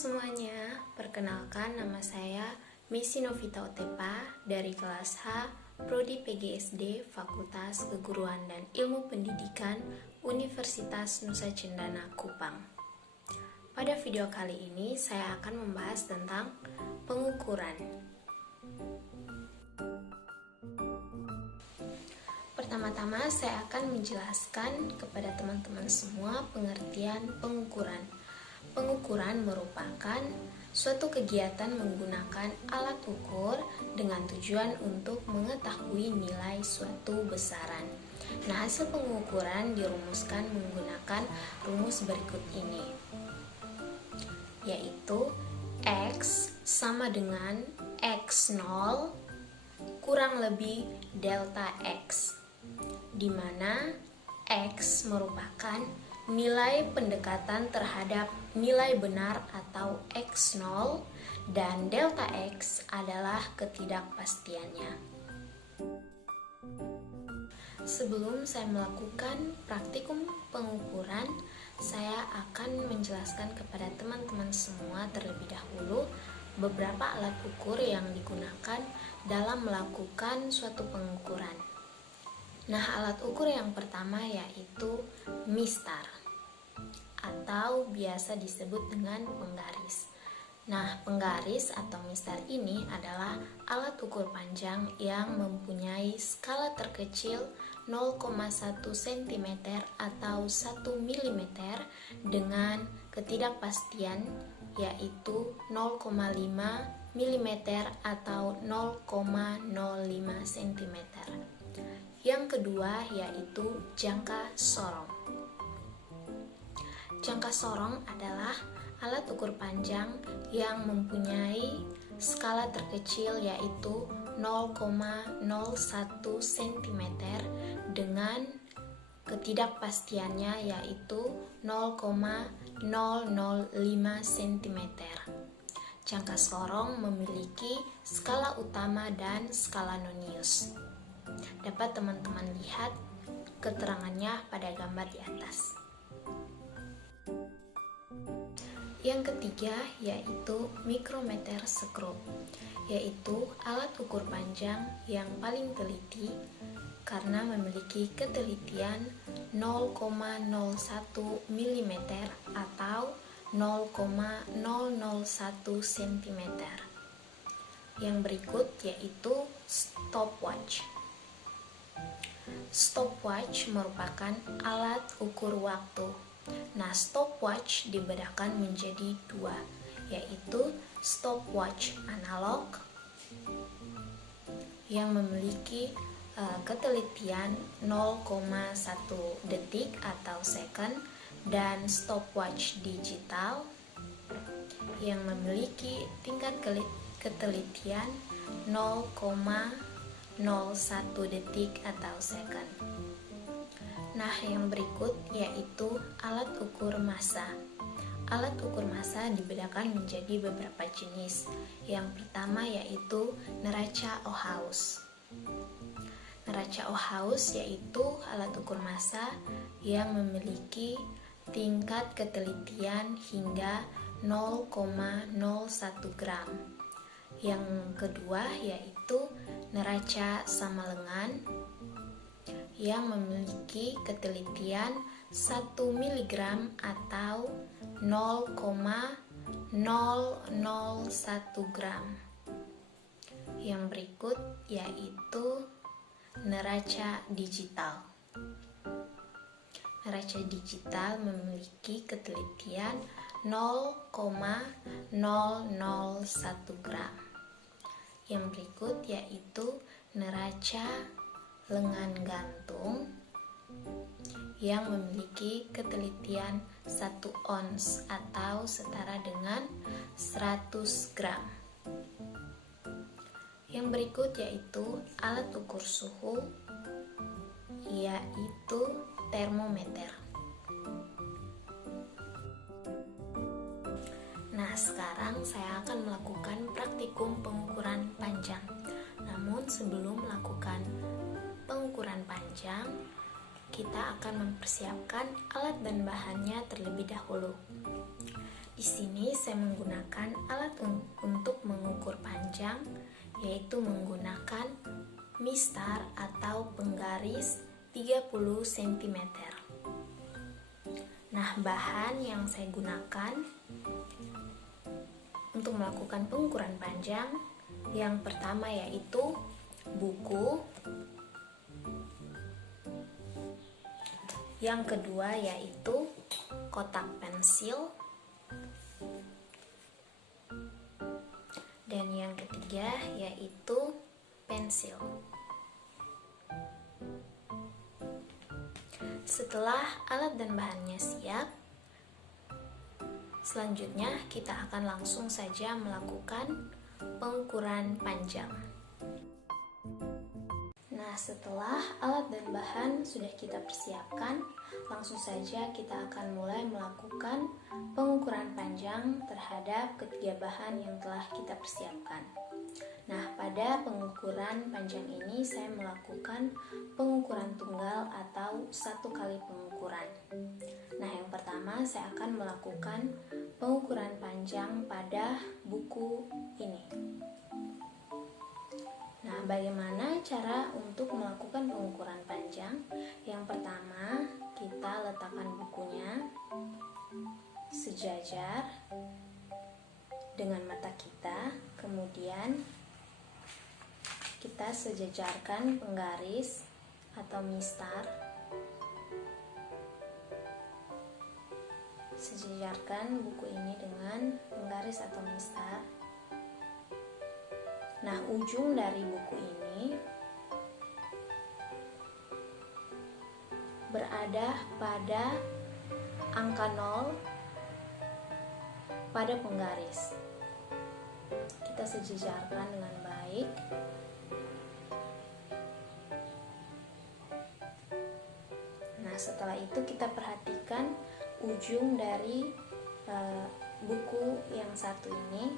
semuanya, perkenalkan nama saya Messi Novita Otepa dari kelas H, Prodi PGSD, Fakultas Keguruan dan Ilmu Pendidikan, Universitas Nusa Cendana, Kupang. Pada video kali ini saya akan membahas tentang pengukuran. Pertama-tama saya akan menjelaskan kepada teman-teman semua pengertian pengukuran. Pengukuran merupakan suatu kegiatan menggunakan alat ukur dengan tujuan untuk mengetahui nilai suatu besaran. Nah, hasil pengukuran dirumuskan menggunakan rumus berikut ini, yaitu X sama dengan X0 kurang lebih delta X, di mana X merupakan nilai pendekatan terhadap nilai benar atau X0 dan delta X adalah ketidakpastiannya. Sebelum saya melakukan praktikum pengukuran, saya akan menjelaskan kepada teman-teman semua terlebih dahulu beberapa alat ukur yang digunakan dalam melakukan suatu pengukuran. Nah, alat ukur yang pertama yaitu mistar atau biasa disebut dengan penggaris. Nah, penggaris atau mistar ini adalah alat ukur panjang yang mempunyai skala terkecil 0,1 cm atau 1 mm dengan ketidakpastian yaitu 0,5 mm atau 0,05 cm. Yang kedua yaitu jangka sorong. Jangka sorong adalah alat ukur panjang yang mempunyai skala terkecil yaitu 0,01 cm dengan ketidakpastiannya yaitu 0,005 cm. Jangka sorong memiliki skala utama dan skala nonius. Dapat teman-teman lihat keterangannya pada gambar di atas. Yang ketiga yaitu mikrometer skrup, yaitu alat ukur panjang yang paling teliti karena memiliki ketelitian 0,01 mm atau 0,001 cm. Yang berikut yaitu stopwatch. Stopwatch merupakan alat ukur waktu. Nah, stopwatch dibedakan menjadi dua, yaitu stopwatch analog yang memiliki ketelitian 0,1 detik atau second dan stopwatch digital yang memiliki tingkat ketelitian 0,01 detik atau second. Nah, yang berikut yaitu alat ukur massa. Alat ukur massa dibedakan menjadi beberapa jenis. Yang pertama yaitu neraca Ohaus. Neraca Ohaus yaitu alat ukur massa yang memiliki tingkat ketelitian hingga 0,01 gram. Yang kedua yaitu neraca Samalengan yang memiliki ketelitian 1 mg atau 0,001 gram. Yang berikut yaitu neraca digital. Neraca digital memiliki ketelitian 0,001 gram. Yang berikut yaitu neraca lengan gantung yang memiliki ketelitian 1 ons atau setara dengan 100 gram. Yang berikut yaitu alat ukur suhu, yaitu termometer. Nah, sekarang saya akan melakukan praktikum pengukuran panjang. Namun sebelum melakukan pengukuran panjang, kita akan mempersiapkan alat dan bahannya terlebih dahulu. Di sini saya menggunakan alat untuk mengukur panjang, yaitu menggunakan mistar atau penggaris 30 cm. Nah, bahan yang saya gunakan untuk melakukan pengukuran panjang yang pertama yaitu buku, yang kedua yaitu kotak pensil, dan yang ketiga yaitu pensil. Setelah alat dan bahannya siap, selanjutnya kita akan langsung saja melakukan pengukuran panjang. Nah, setelah alat dan bahan sudah kita persiapkan, langsung saja kita akan mulai melakukan pengukuran panjang terhadap ketiga bahan yang telah kita persiapkan. Nah, pada pengukuran panjang ini saya melakukan pengukuran tunggal atau satu kali pengukuran. Nah, yang pertama saya akan melakukan pengukuran panjang pada buku ini. Nah, bagaimana cara untuk melakukan pengukuran panjang? Yang pertama, kita letakkan bukunya sejajar dengan mata kita, kemudian kita sejajarkan penggaris atau mistar, sejajarkan buku ini dengan penggaris atau mistar. Nah, ujung dari buku ini berada pada angka 0 pada penggaris. Kita sejajarkan dengan baik. Nah, setelah itu kita perhatikan ujung dari buku yang satu ini.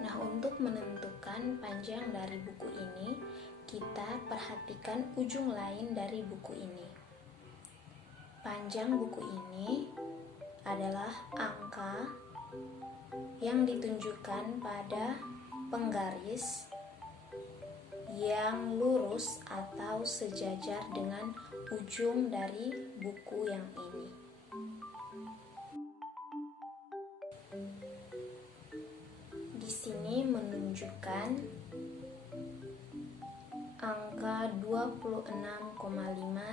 Nah, untuk menentukan panjang dari buku ini, kita perhatikan ujung lain dari buku ini. Panjang buku ini adalah angka yang ditunjukkan pada penggaris yang lurus atau sejajar dengan ujung dari buku yang ini. Di sini menunjukkan angka 26,5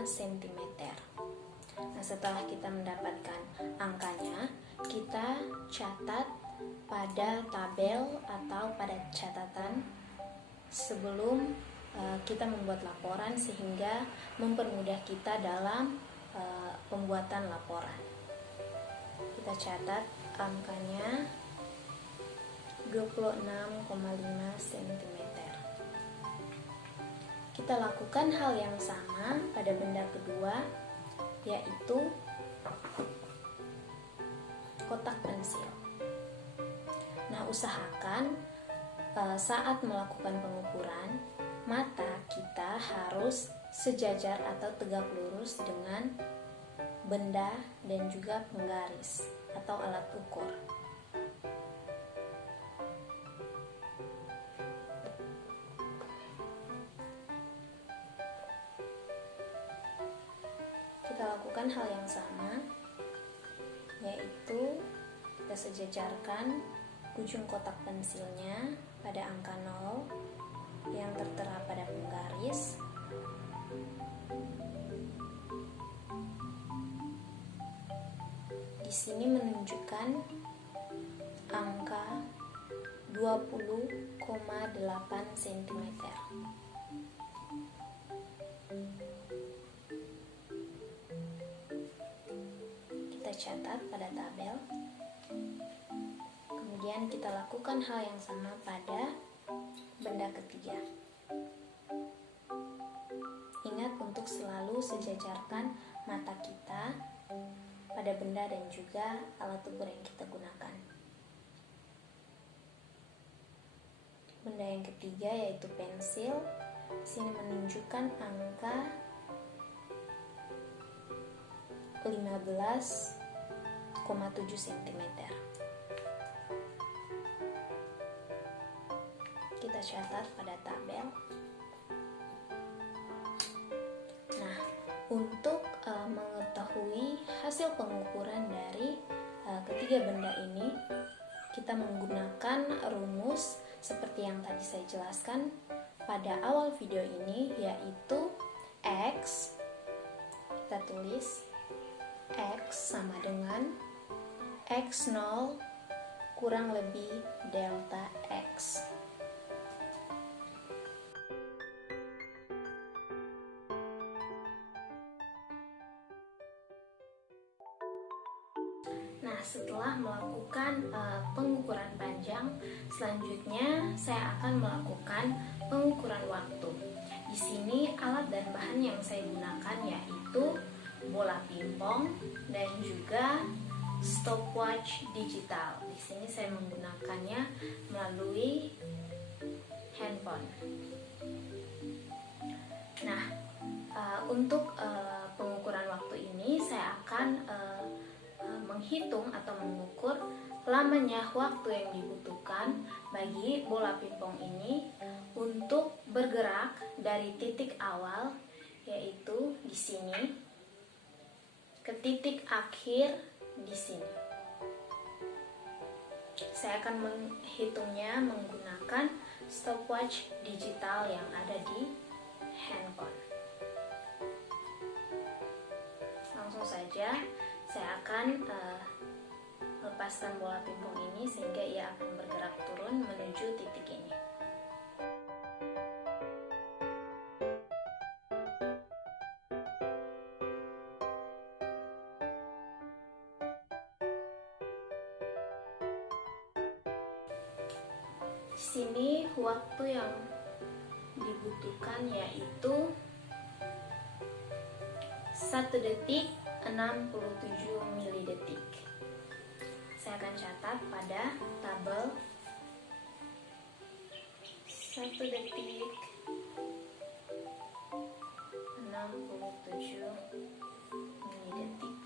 cm. Nah, setelah kita mendapatkan angkanya, kita catat pada tabel atau pada catatan sebelum kita membuat laporan, sehingga mempermudah kita dalam pembuatan laporan. Kita catat angkanya 26,5 cm. Kita lakukan hal yang sama pada benda kedua, yaitu kotak pensil. Nah, usahakan saat melakukan pengukuran, mata kita harus sejajar atau tegak lurus dengan benda dan juga penggaris atau alat ukur. Kita lakukan hal yang sama, yaitu kita sejajarkan ujung kotak pensilnya pada angka 0 yang tertera pada penggaris. Di sini menunjukkan angka 20,8 cm. Kita catat pada tabel. Kemudian kita lakukan hal yang sama pada benda ketiga. Ingat untuk selalu sejajarkan mata kita pada benda dan juga alat ukur yang kita gunakan. Benda yang ketiga yaitu pensil. Sini menunjukkan angka 15,7 cm. Kita catat pada tabel. Nah, untuk mengetahui hasil pengukuran dari ketiga benda ini, kita menggunakan rumus seperti yang tadi saya jelaskan pada awal video ini, yaitu X, kita tulis X sama dengan X0 kurang lebih delta X. Nah, setelah melakukan pengukuran panjang, selanjutnya saya akan melakukan pengukuran waktu. Di sini alat dan bahan yang saya gunakan yaitu bola pingpong dan juga stopwatch digital. Di sini saya menggunakannya melalui handphone. Nah, untuk pengukuran waktu ini saya akan menghitung atau mengukur lamanya waktu yang dibutuhkan bagi bola pingpong ini untuk bergerak dari titik awal, yaitu di sini, ke titik akhir di sini. Saya akan menghitungnya menggunakan stopwatch digital yang ada di handphone. Langsung saja saya akan melepaskan bola pingpong ini sehingga ia akan bergerak turun menuju titik ini. Di sini waktu yang dibutuhkan yaitu 1 detik 67 milidetik. Saya akan catat pada tabel 1 detik 67 milidetik.